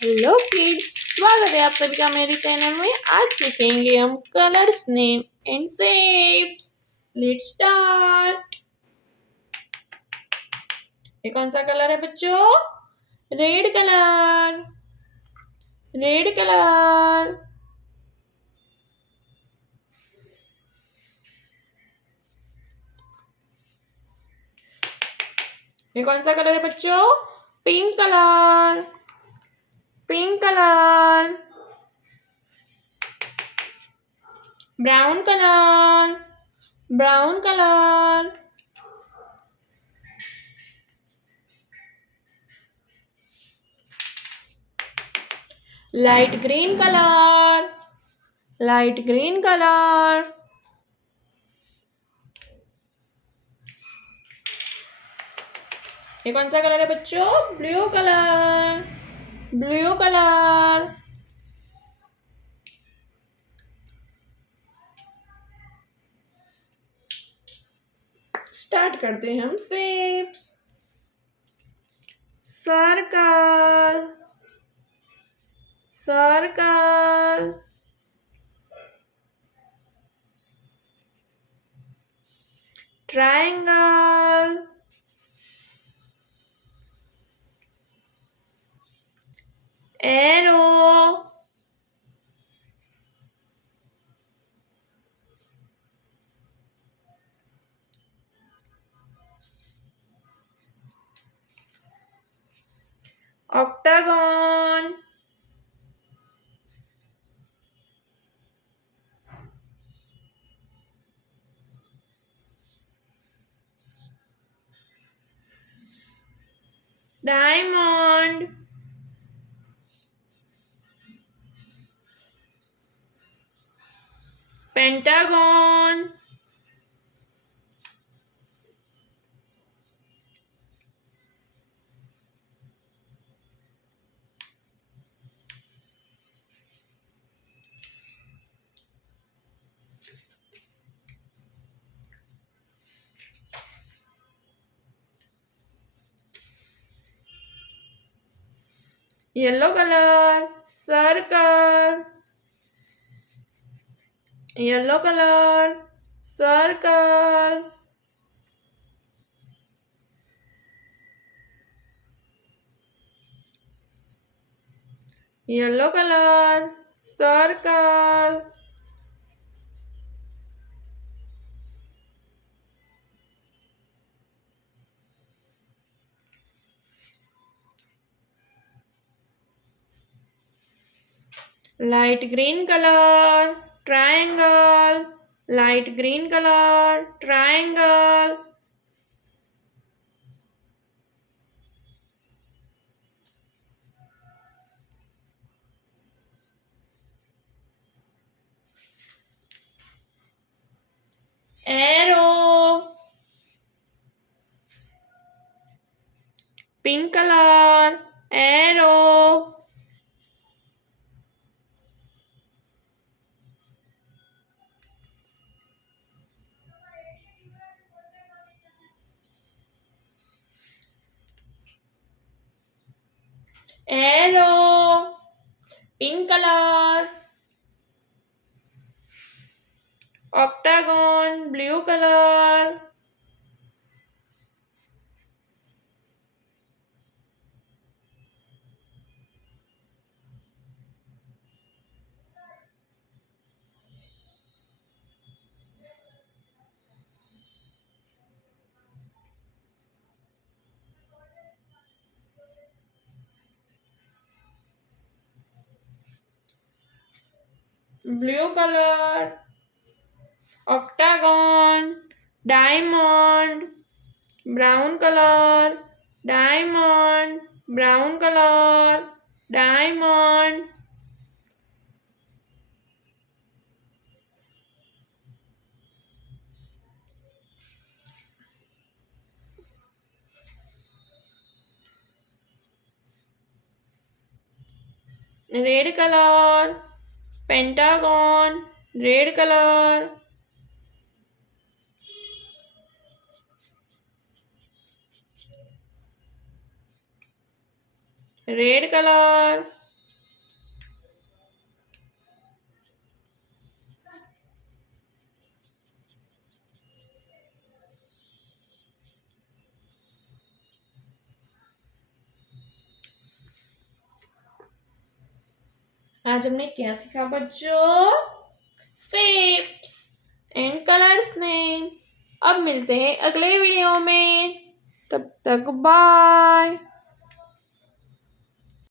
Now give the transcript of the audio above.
Hello kids, स्वागत है आप सभी का मेरी चैनल में। आज सीखेंगे हम colours name and shapes. Let's start. ये कौन सा कलर है बच्चों? Red colour. Red colour. ये कौन सा कलर है बच्चों? Pink colour. Pink colour. Brown colour. Brown colour. Light green colour. Light green colour. ये कौन सा कलर है बच्चों? Blue colour. Blue colour. Start करते हैं हम shapes. Circle. Circle. Triangle. Arrow. Octagon. Diamond. Pentagon. Yellow colour. Circle. Yellow colour. Circle. Yellow colour. Circle. Light green colour. Triangle. Light green colour. Triangle. Arrow. Pink colour. Arrow. Arrow. Pink colour. Octagon. Blue colour. Blue colour. Octagon. Diamond. Brown colour. Diamond. Brown colour. Diamond. Red colour. Pentagon. Red colour. Red colour. आज हमने क्या सीखा बच्चों? Shapes and colours name. अब मिलते हैं अगले video में, तब तक बाय।